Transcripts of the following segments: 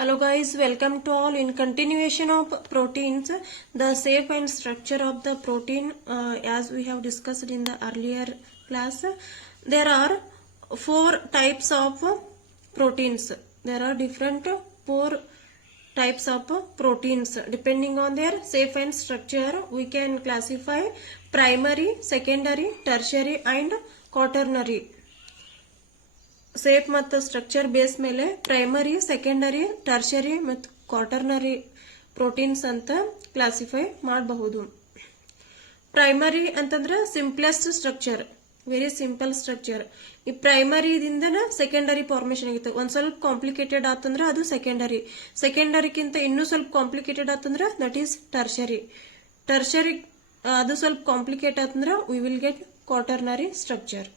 Hello guys, welcome to all. In continuation of proteins, the shape and structure of the protein as we have discussed in the earlier class, there are four types of proteins. There are different four types of proteins. Depending on their shape and structure, we can classify primary, secondary, tertiary and quaternary. Shape ಮತ್ತು structure base ಮೇಲೆ primary, secondary, tertiary ಮತ್ತು quaternary proteins ಅಂತ classify ಮಾಡಬಹುದು. Primary ಅಂತಂದ್ರೆ simplest structure, very simple structure. ಈ ಪ್ರೈಮರಿದಿಂದನ secondary formation ಆಗಿತ್ತು. ಒಂದ್ ಸ್ವಲ್ಪ ಕಾಂಪ್ಲಿಕೇಟೆಡ್ ಆತಂದ್ರೆ ಅದು ಸೆಕೆಂಡರಿ. ಸೆಕೆಂಡರಿಗಿಂತ ಇನ್ನೂ ಸ್ವಲ್ಪ ಕಾಂಪ್ಲಿಕೇಟೆಡ್ ಆತಂದ್ರೆ ದಟ್ ಈಸ್ ಟರ್ಷರಿ. ಟರ್ಷರಿ ಅದು ಸ್ವಲ್ಪ ಕಾಂಪ್ಲಿಕೇಟ್ ಆತಂದ್ರೆ V will get quaternary structure.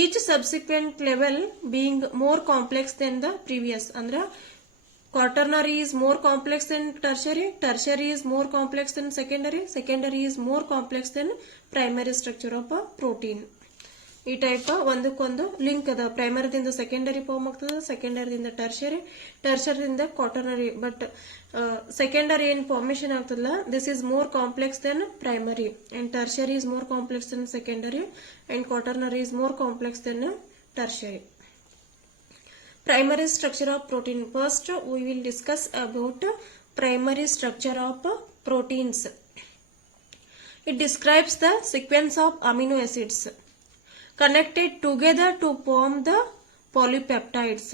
Each subsequent level being more complex than the previous. Andra quaternary is more complex than tertiary, tertiary is more complex than secondary, secondary is more complex than primary structure of a protein. ಈ type ಒಂದಕ್ಕೊಂದು link ಅದ. ಪ್ರೈಮರಿದಿಂದ secondary form ಆಗ್ತದ, ಸೆಕೆಂಡರಿದಿಂದ tertiary, ಟರ್ಷರಿಯಿಂದ quaternary. But secondary ಏನ್ formation ಆಗ್ತದಲ್ಲ, this is more complex than primary, and tertiary is more complex than secondary, and quaternary is more complex than tertiary. Primary structure of protein. First, we will discuss about primary structure of proteins. It describes the sequence of amino acids connected together to form the polypeptides.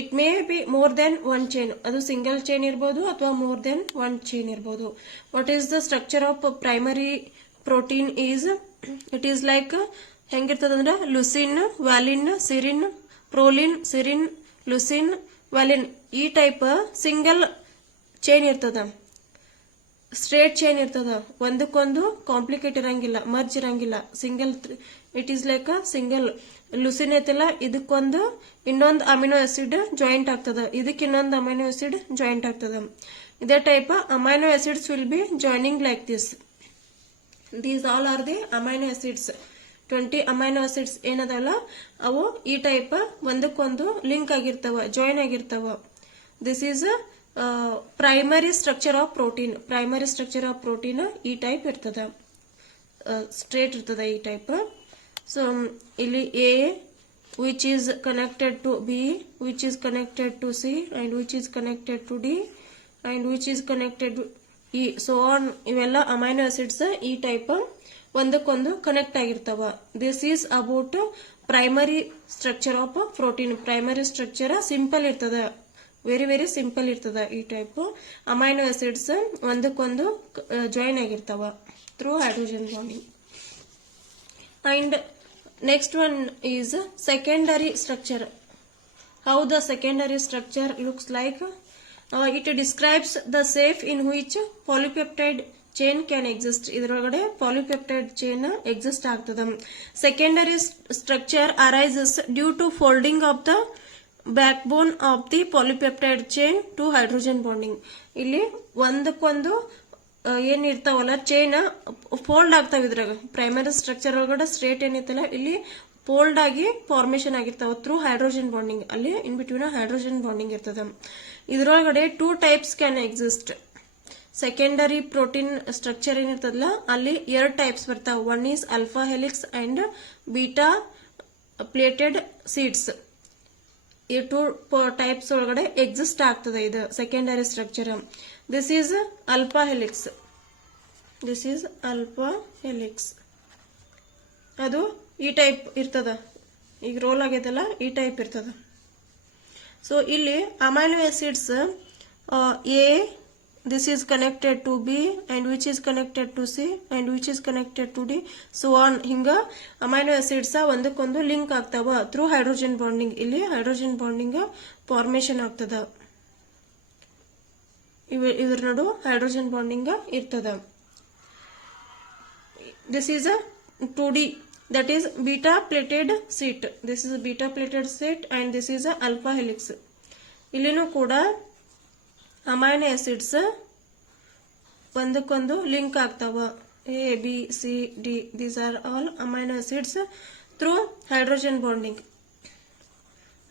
It may be more than one chain. ಅದು single chain ಇರಬಹುದು ಅಥವಾ more than one chain ಇರಬಹುದು. What is the structure of primary protein is? It is like ಹೆಂಗಿರ್ತದಂದ್ರೆ leucine, valine, serine, proline, serine, leucine, valine. ಈ type single chain ಇರ್ತದ, straight chain ಇರ್ತದ. ಒಂದಕ್ಕೊಂದು complicate ಇರಂಗಿಲ್ಲ, ಮರ್ಜ್ ಇರಂಗಿಲ್ಲ. Single, it is like single. Leucine ಐತಲ್ಲ, ಇದಕ್ಕೊಂದು ಇನ್ನೊಂದು ಅಮಿನೋ ಆಸಿಡ್ ಜಾಯಿಂಟ್ ಆಗ್ತದ, ಇದಕ್ಕೆ ಇನ್ನೊಂದು ಅಮೈನೋ ಆಸಿಡ್ ಜಾಯಿಂಟ್ ಆಗ್ತದ. ಇದೇ type amino acids will be joining like this. These all are the amino acids. 20 amino acids ಏನದಲ್ಲ, ಅವು ಈ ಟೈಪ್ ಒಂದಕ್ಕೊಂದು ಲಿಂಕ್ ಆಗಿರ್ತಾವ, ಜಾಯಿನ್ ಆಗಿರ್ತಾವ. This is primary structure of protein. Primary structure of protein ಈ type ಇರ್ತದ, ಸ್ಟ್ರೇಟ್ ಇರ್ತದ ಈ ಟೈಪ್. ಸೊ ಇಲ್ಲಿ A which is connected to B, which is connected to C, and which is connected to D, and which is connected to E, so on. ಇವೆಲ್ಲ amino acids ಈ type ಒಂದಕ್ಕೊಂದು connect ಆಗಿರ್ತಾವ. This is about primary structure of protein. Primary structure simple ಇರ್ತದ, very very simple ಇರ್ತದ. ಈ type amino acids ಒಂದಕ್ಕೊಂದು join ಆಗಿರ್ತಾವ through hydrogen bonding. And next one is secondary structure. How the secondary structure looks like? It describes the shape in which polypeptide chain can exist. ಇದರೊಳಗಡೆ polypeptide chain exist ಆಗ್ತದ. Secondary structure arises due to folding of the backbone of the polypeptide chain to hydrogen bonding. ಇಲ್ಲಿ ಒಂದಕ್ಕೊಂದು ಏನಿರ್ತಾವಲ್ಲ chain fold ಆಗ್ತಾವ. ಇದ್ರಾಗ primary structure ಒಳಗಡೆ straight ಏನಿತ್ತಲ್ಲ, ಇಲ್ಲಿ ಫೋಲ್ಡ್ ಆಗಿ ಫಾರ್ಮೇಶನ್ ಆಗಿರ್ತಾವ ಥ್ರೂ ಹೈಡ್ರೋಜನ್ ಬಾಂಡಿಂಗ್. ಅಲ್ಲಿ ಇನ್ ಬಿಟ್ವೀನ್ ಹೈಡ್ರೋಜನ್ ಬಾಂಡಿಂಗ್ ಇರ್ತದ. ಇದ್ರೊಳಗಡೆ 2 types can exist. Secondary protein structure ಏನಿರ್ತದಲ್ಲ, ಅಲ್ಲಿ 2 ಟೈಪ್ಸ್ ಬರ್ತಾವ. One is alpha helix and beta pleated sheets. ಈ 2 ಟೈಪ್ಸ್ ಒಳಗಡೆ ಎಕ್ಸಿಸ್ಟ್ ಆಗ್ತದೆ ಇದು secondary structure. This is alpha helix. This is alpha helix. ಅದು ಈ ಟೈಪ್ ಇರ್ತದ. ಈಗ ರೋಲ್ ಆಗೈತಲ್ಲ, ಈ ಟೈಪ್ ಇರ್ತದ. ಸೊ ಇಲ್ಲಿ amino acids A, this is connected to B, and which is connected to C, and which is connected to D, so on. ಹಿಂಗ amino acids ಒಂದಕ್ಕೊಂದು link ಆಗ್ತಾವ ಥ್ರೂ ಹೈಡ್ರೋಜನ್ ಬಾಂಡಿಂಗ್. ಇಲ್ಲಿ hydrogen bonding formation ಆಗ್ತದ. ಇದ್ರ ನಡು hydrogen bonding ಇರ್ತದ. This is 2D, that is beta plated sheet. This is beta plated sheet and this is alpha helix. ಇಲ್ಲಿನೂ ಕೂಡ ಅಮೈನೋ ಆಸಿಡ್ಸ್ ಒಂದಕ್ಕೊಂದು ಲಿಂಕ್ ಆಗ್ತಾವ. A, B, C, D, these are all amino acids through hydrogen bonding.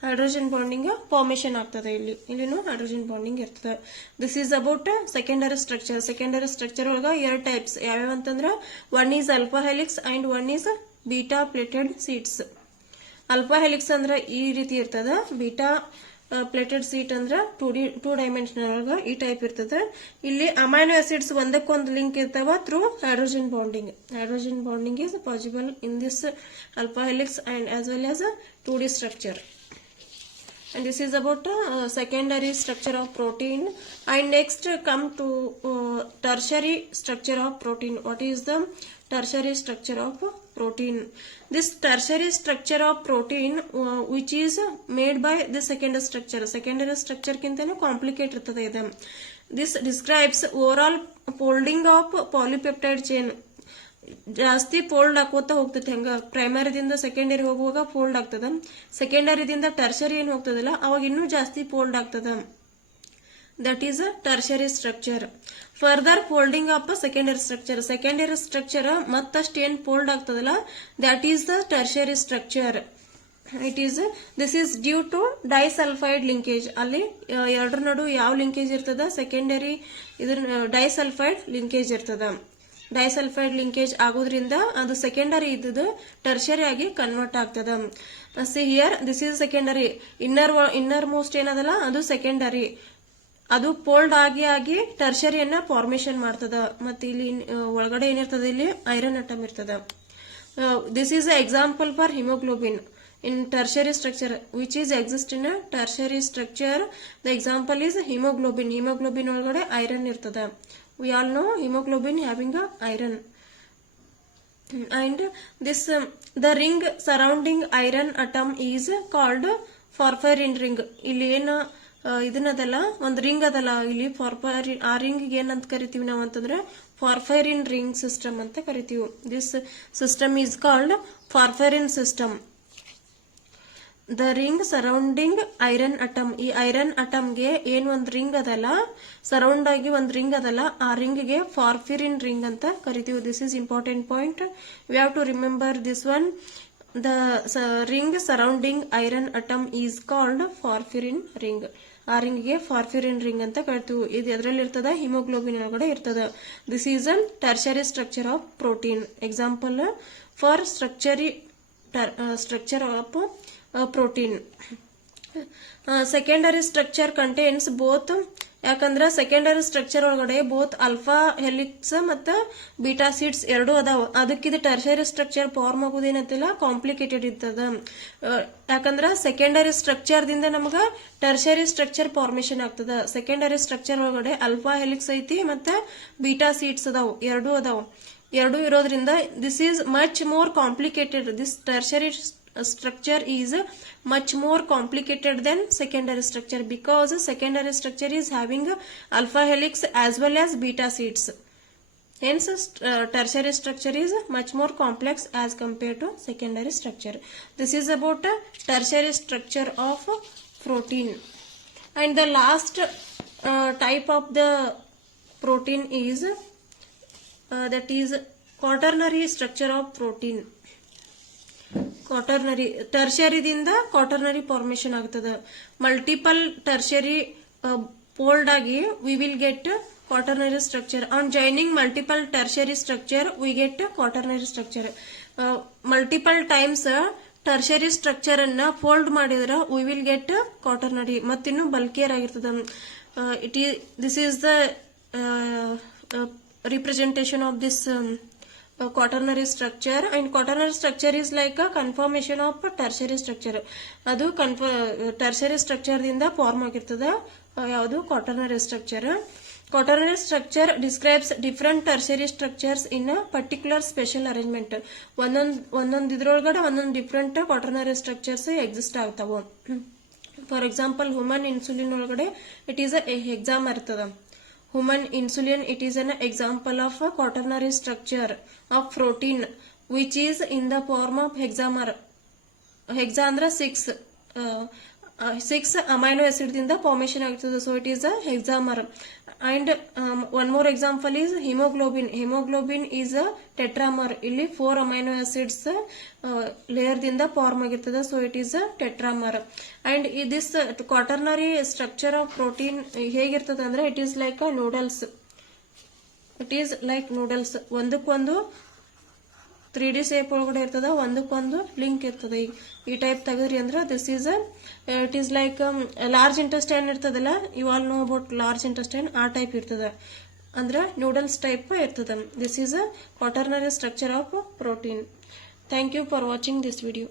Hydrogen bonding formation ಆಗ್ತದೆ. ಇಲ್ಲಿನೂ hydrogen bonding ಇರ್ತದೆ. This is about secondary structure. Secondary structure ಒಳಗ 2 types ಯಾವ್ಯಾವ ಅಂತಂದ್ರೆ, one is alpha helix and one is beta plated seats. Alpha helix ಅಂದ್ರೆ ಈ ರೀತಿ ಇರ್ತದ, ಬೀಟಾ ಪ್ಲೇಟೆಡ್ ಸೀಟ್ ಅಂದ್ರೆ ಟೂ ಡೈಮೆನ್ಷನಲ್ ಒಳಗ ಈ ಟೈಪ್ ಇರ್ತದೆ. ಇಲ್ಲಿ ಅಮೈನೋ ಆಸಿಡ್ಸ್ ಒಂದಕ್ಕೊಂದು ಲಿಂಕ್ ಇರ್ತಾವ through hydrogen bonding. Hydrogen bonding is possible in this alpha helix and as well as a 2D structure. And this is about secondary structure of protein. And next come to tertiary structure of protein. What is the tertiary structure of protein? This tertiary structure of protein which is made by the secondary structure. Secondary structure kintanu complicated irtade idu. This describes overall folding of polypeptide chain. ಜಾಸ್ತಿ fold ಹಾಕೋತಾ ಹೋಗ್ತದೆ. ಹೆಂಗ ಪ್ರೈಮರಿದಿಂದ secondary ಹೋಗುವಾಗ fold ಆಗ್ತದ, ಸೆಕೆಂಡರಿದಿಂದ tertiary ಏನ್ ಹೋಗ್ತದಲ್ಲ ಅವಾಗ ಇನ್ನೂ ಜಾಸ್ತಿ ಫೋಲ್ಡ್ ಆಗ್ತದ. That is a tertiary structure. Further folding of secondary structure. Secondary structure ಮತ್ತಷ್ಟು ಏನ್ ಫೋಲ್ಡ್ ಆಗ್ತದಲ್ಲ that is the tertiary structure. This is due to disulphide linkage. ಅಲ್ಲಿ ಎರಡರ ನಡು ಯಾವ ಲಿಂಕೇಜ್ ಇರ್ತದ, ಸೆಕೆಂಡರಿ ಇದ್ರ ಡೈಸಲ್ಫೈಡ್ ಲಿಂಕೇಜ್ ಇರ್ತದ. ಡೈಸಲ್ಫೈಡ್ ಲಿಂಕೇಜ್ ಆಗೋದ್ರಿಂದ ಅದು ಸೆಕೆಂಡರಿ ಇದ್ದದ್ದು ಟರ್ಷರಿ ಆಗಿ ಕನ್ವರ್ಟ್ ಆಗ್ತದ. See here this is secondary. Innermost ಏನದಲ್ಲ ಅದು ಸೆಕೆಂಡರಿ. ಅದು ಫೋಲ್ಡ್ ಆಗಿ ಟರ್ಷರಿಯನ್ನ ಫಾರ್ಮೇಶನ್ ಮಾಡ್ತದ. ಮತ್ತೆ ಇಲ್ಲಿ ಒಳಗಡೆ ಏನಿರ್ತದ, ಇಲ್ಲಿ ಐರನ್ ಅಟಮ್ ಇರ್ತದ. This is example for haemoglobin in tertiary structure which is exist in a tertiary structure. The example is hemoglobin. Hemoglobin ಒಳಗಡೆ iron ಇರ್ತದ. We all know hemoglobin having a iron. And this the ring surrounding iron atom is called porphyrin ring. ಇಲ್ಲಿ ಏನು ಇದನ್ನದಲ್ಲ ಒಂದು ring ಅದಲ್ಲ ಇಲ್ಲಿ ಫಾರ್ಫೈರಿನ್, ಆ ring ಏನಂತ ಕರಿತೀವಿ ನಾವು ಅಂತಂದ್ರೆ ಫಾರ್ಫೈರಿನ್ ರಿಂಗ್ ಸಿಸ್ಟಮ್ ಅಂತ ಕರಿತೀವಿ. This system is called porphyrin system. The ring surrounding iron atom. ಈ ಐರನ್ ಅಟಮ್ಗೆ ಏನ್ ಒಂದ್ ರಿಂಗ್ ಅದಲ್ಲ, ಸರೌಂಡ್ ಆಗಿ ಒಂದ್ ರಿಂಗ್ ಅದಲ್ಲ, ಆ ರಿಂಗ್ಗೆ ಫಾರ್ಫಿರಿನ್ ರಿಂಗ್ ಅಂತ ಕರಿತೀವಿ. This is important point. We have to remember this one. The ring surrounding iron atom is called porphyrin ring. ಆ ರಿಂಗ್ಗೆ ಫಾರ್ಫಿರಿನ್ ರಿಂಗ್ ಅಂತ ಕರಿತೀವಿ. ಇದು ಎದ್ರಲ್ಲಿ ಇರ್ತದ, ಹಿಮೋಗ್ಲೋಬಿನ್ ಒಳಗಡೆ ಇರ್ತದ. This is a tertiary structure of protein. Example for structure of protein. Secondary structure contains both. ಯಾಕಂದ್ರೆ secondary structure ಒಳಗಡೆ ಬೋತ್ ಅಲ್ಫಾ ಹೆಲಿಕ್ಸ್ ಮತ್ತ ಬೀಟಾ ಸೀಟ್ಸ್ ಎರಡು ಅದಾವ. ಅದಕ್ಕಿದು ಟರ್ಷರಿ ಸ್ಟ್ರಕ್ಚರ್ ಫಾರ್ಮ್ ಆಗೋದೇನಂತಿಲ್ಲ, ಕಾಂಪ್ಲಿಕೇಟೆಡ್ ಇರ್ತದ. ಯಾಕಂದ್ರೆ ಸೆಕೆಂಡರಿ ಸ್ಟ್ರಕ್ಚರ್ ದಿಂದ ನಮಗ ಟರ್ಷರಿ ಸ್ಟ್ರಕ್ಚರ್ ಫಾರ್ಮೇಶನ್ ಆಗ್ತದ. ಸೆಕೆಂಡರಿ ಸ್ಟ್ರಕ್ಚರ್ ಒಳಗಡೆ ಅಲ್ಫಾ ಹೆಲಿಕ್ಸ್ ಐತಿ ಮತ್ತೆ ಬೀಟಾ ಸೀಟ್ಸ್ ಅದಾವ, ಎರಡು ಇರೋದ್ರಿಂದ this is much more complicated. This tertiary structure is much more complicated than secondary structure because secondary structure is having alpha helix as well as beta sheets. Hence tertiary structure is much more complex as compared to secondary structure. This is about tertiary structure of protein. And the last type of the protein is that is quaternary structure of protein. Quaternary, ಟರ್ಷರಿದಿಂದ quaternary formation ಆಗ್ತದ. Multiple tertiary fold ಆಗಿ we will get quaternary structure. On joining multiple tertiary structure we get quaternary structure. Multiple times tertiary structure ಅನ್ನ fold ಮಾಡಿದ್ರೆ we will get quaternary. ಮತ್ತಿನ್ನು bulkier ಆಗಿರ್ತದ. This is the representation of this quaternary structure. And quaternary structure is like a conformation of tertiary structure. ಅದು tertiary structure ದಿಂದ form ಆಗಿರ್ತದ ಯಾವುದು quaternary structure. Quaternary structure describes different tertiary structures in a particular special arrangement. ಒಂದೊಂದು ಇದ್ರೊಳಗಡೆ ಒಂದೊಂದು different quaternary structures exist ಆಗ್ತಾವ. For example human insulin ಒಳಗಡೆ it is A ಹೆಕ್ಸಾಮರ್ ಇರ್ತದ. Human insulin, it is an example of a quaternary structure of protein which is in the form of hexamer. Hexa ಅಂದ್ರೆ 6, 6 amino acid ದಿಂದ formation ಆಗ್ತದೆ. So it is a hexamer. And one more example is haemoglobin. Haemoglobin is a tetramer. ಇಲ್ಲಿ 4 amino acids layer ದಿಂದ form ಆಗಿರ್ತದೆ. So it is a tetramer. And this quaternary structure of protein ಹೇಗಿರ್ತದೆ ಅಂದ್ರೆ it is like a noodles. It is like noodles. ಒಂದಕ್ಕೊಂದು 3D shape ಒಳಗಡೆ ಇರ್ತದ, ಒಂದಕ್ಕೊಂದು link ಇರ್ತದೆ. ಈ ಟೈಪ್ ತೆಗೆದ್ರಿ ಅಂದ್ರೆ this is it is like large intestine ಇರ್ತದಲ್ಲ, you all know about large intestine, ಆ ಟೈಪ್ ಇರ್ತದ. ಅಂದ್ರೆ ನೂಡಲ್ಸ್ ಟೈಪ್ ಇರ್ತದ. This is a quaternary structure of protein. Thank you for watching this video.